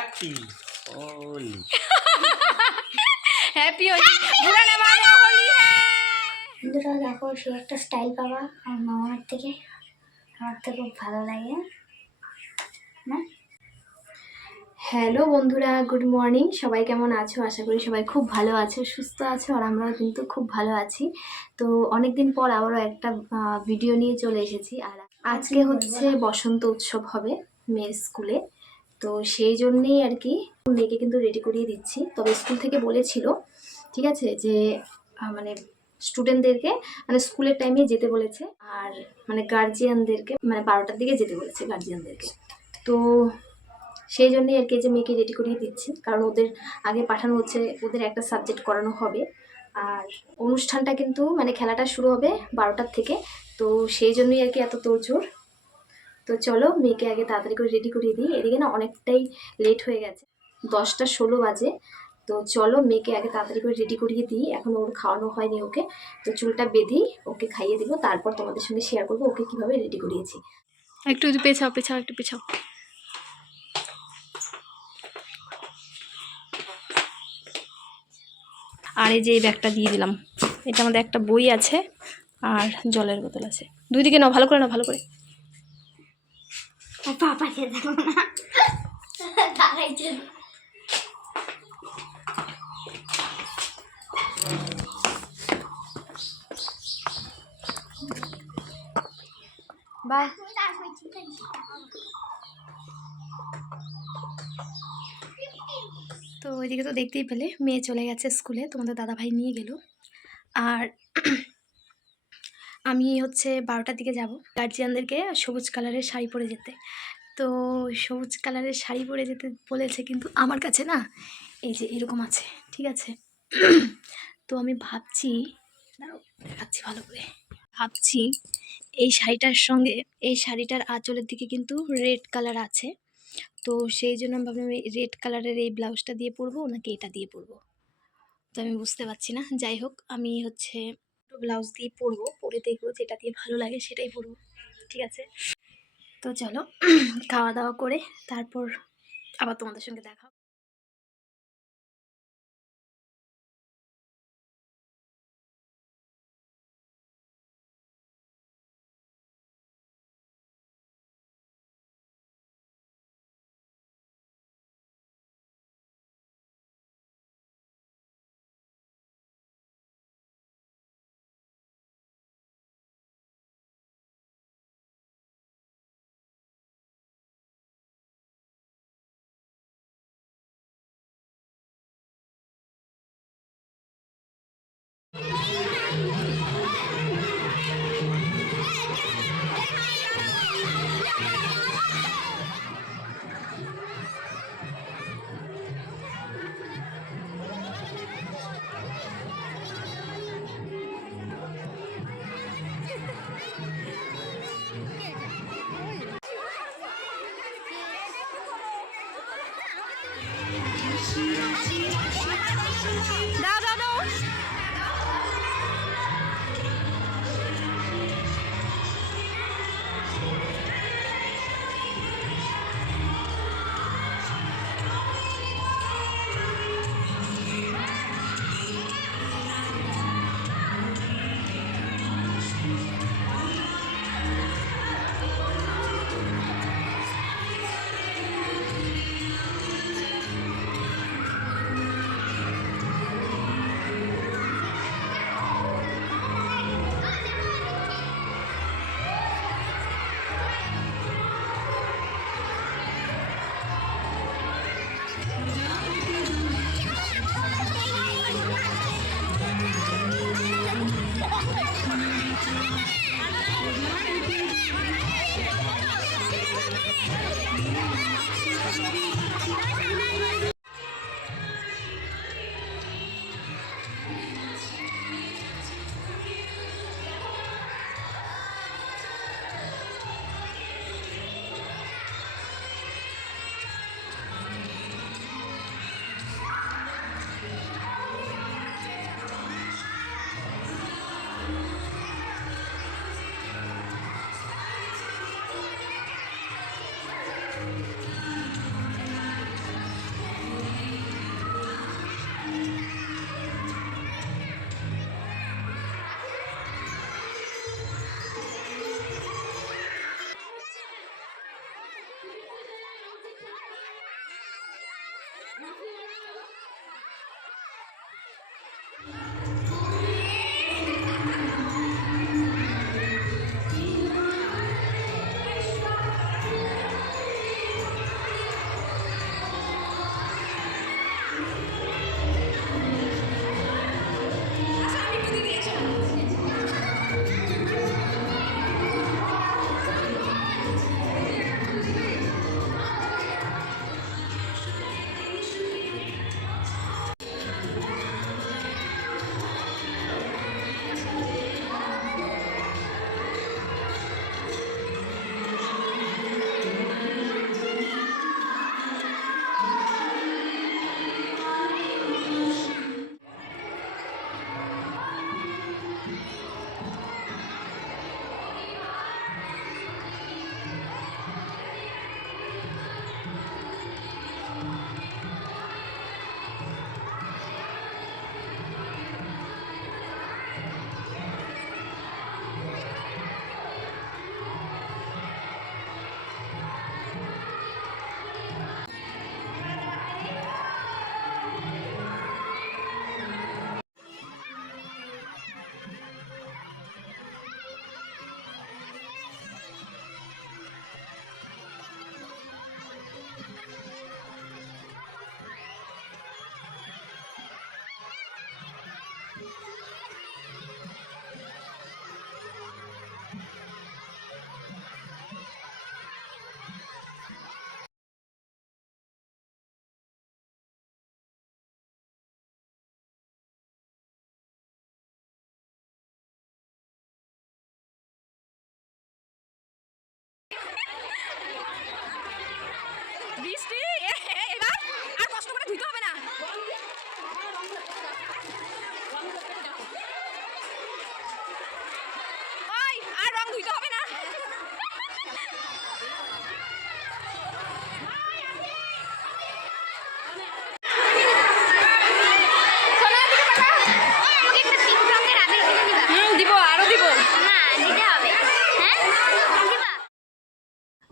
Happy Holi happy Holi পুরানো মানে হোলি বন্ধুরা দেখো সে একটা স্টাইল পাবা আর মামার থেকে। আমার তো খুব ভালো লাগে। না? হ্যালো বন্ধুরা গুড মর্নিং সবাই কেমন আছো? আশা করি সবাই খুব ভালো আছো সুস্থ আছো আর আমরাও কিন্তু খুব ভালো আছি। তো অনেক দিন পর আবারও একটা ভিডিও নিয়ে চলে এসেছি। আর আজকে হচ্ছে বসন্ত উৎসব হবে মেয়ের স্কুলে। তো সেই জন্যেই আর কি মেয়েকে কিন্তু রেডি করিয়ে দিচ্ছি। তবে স্কুল থেকে বলেছিল, ঠিক আছে, যে মানে স্টুডেন্টদেরকে মানে স্কুলের টাইমে যেতে বলেছে, আর মানে গার্জিয়ানদেরকে মানে বারোটার দিকে যেতে বলেছে গার্জিয়ানদেরকে তো সেই জন্যই আর কি যে মেয়েকে রেডি করিয়ে দিচ্ছি, কারণ ওদের আগে পাঠানো হচ্ছে, ওদের একটা সাবজেক্ট করানো হবে। আর অনুষ্ঠানটা কিন্তু মানে খেলাটা শুরু হবে বারোটার থেকে। তো সেই জন্যই আর কি এত তোড়জোড়। তো চলো মেয়েকে আগে তাড়াতাড়ি করে রেডি করিয়ে দিই। এদিকে না অনেকটাই লেট হয়ে গেছে। দশটা ষোলো বাজে। তো চলো মেয়েকে আগে তাড়াতাড়ি করে রেডি করিয়ে দিই। এখন ওর খাওয়ানো হয়নি ওকে। তো চুলটা বেঁধেই ওকে খাইয়ে দিব। তারপর তোমাদের সঙ্গে শেয়ার করব ওকে কীভাবে রেডি করিয়েছি। একটু পেছাও পেছাও, একটু পেছাও। আর এই যে এই ব্যাগটা দিয়ে দিলাম। এটা আমাদের একটা বই আছে আর জলের বোতল আছে। দুই দিকে নাও, ভালো করে নাও, ভালো করে। ও পাপাকে দেখো না বাই তো ওইদিকে তো দেখতেই পেলে, মেয়ে চলে গেছে স্কুলে, তোমাদের দাদাভাই নিয়ে গেল। আর আমি হচ্ছে বারোটার দিকে যাব গার্জিয়ানদেরকে সবুজ কালারের শাড়ি পরে যেতে। তো সবুজ কালারের শাড়ি পরে যেতে বলেছে কিন্তু আমার কাছে না এই যে এরকম আছে, ঠিক আছে? তো আমি ভাবছি দেখাচ্ছি ভালো করে। ভাবছি এই শাড়িটার সঙ্গে, এই শাড়িটার আঁচলের দিকে কিন্তু রেড কালার আছে। তো সেই জন্য আমি ভাবলাম রেড কালারের এই ব্লাউজটা দিয়ে পরবো নাকি এটা দিয়ে পরবো? তো আমি বুঝতে পারছি না। যাই হোক, আমি হচ্ছে ব্লাউজ দিয়ে পরবো, পরে দেখব যেটা দিয়ে ভালো লাগে সেটাই পরবো, ঠিক আছে? তো চলো, খাওয়া দাওয়া করে তারপর আবার তোমাদের সঙ্গে দেখা হবে।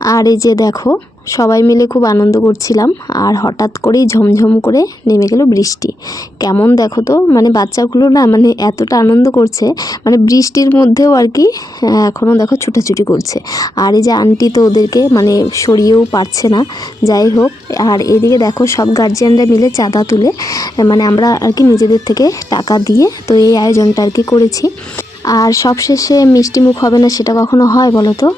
আর এই যে দেখো, সবাই মিলে খুব আনন্দ করছিলাম আর হঠাৎ করেই ঝমঝম করে নেমে গেল বৃষ্টি। কেমন দেখো তো মানে বাচ্চাগুলো না মানে এতটা আনন্দ করছে মানে বৃষ্টির মধ্যেও আর কি এখনও দেখো ছুটাছুটি করছে। আর এই যে আন্টি তো ওদেরকে মানে সরিয়েও পারছে না, যাই হোক। আর এদিকে দেখো সব গার্জিয়ানরা মিলে চাঁদা তুলে মানে আমরা আর কি নিজেদের থেকে টাকা দিয়ে তো এই আয়োজনটা আর কি করেছি। আর সবশেষে মিষ্টি মুখ হবে না সেটা কখনো হয় বলো তো?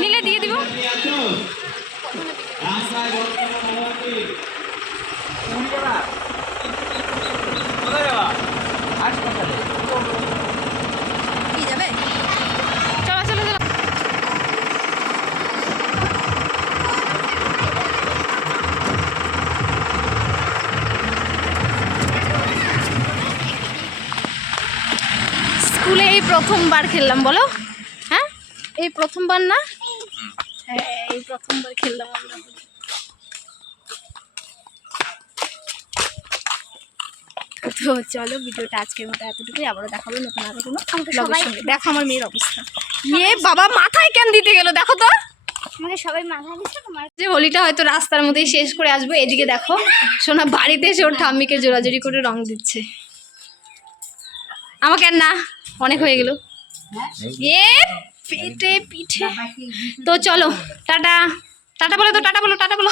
নিলে দিয়ে দিব। চলো চলো চলো। স্কুলে এই প্রথমবার খেললাম বলো? এই প্রথমবার না? হ্যাঁ এই প্রথমবার খেললাম আমরা। তো চলো ভিডিওটা আজকের মতো এতটুকুই। আবারও দেখাবো নতুন আরও কোনো সবাই- দেখো আমার মেয়ের অবস্থা। মেয়ে বাবা মাথায় কেন দিতে গেল দেখো তো? আমাকে সবাই মাথা দিচ্ছে তোমার যে হোলিটা হয়তো রাস্তার মধ্যেই শেষ করে আসব এদিকে দেখো। সোনা বাড়িতে এসে ওর ঠাম্মিকে জোরাজোরি করে রং দিচ্ছে। আমাকে আর না অনেক হয়ে গেল। এ পেটে পিঠে। তো চলো টাটা। টাটা বলো তো টাটা বলো টাটা বলো।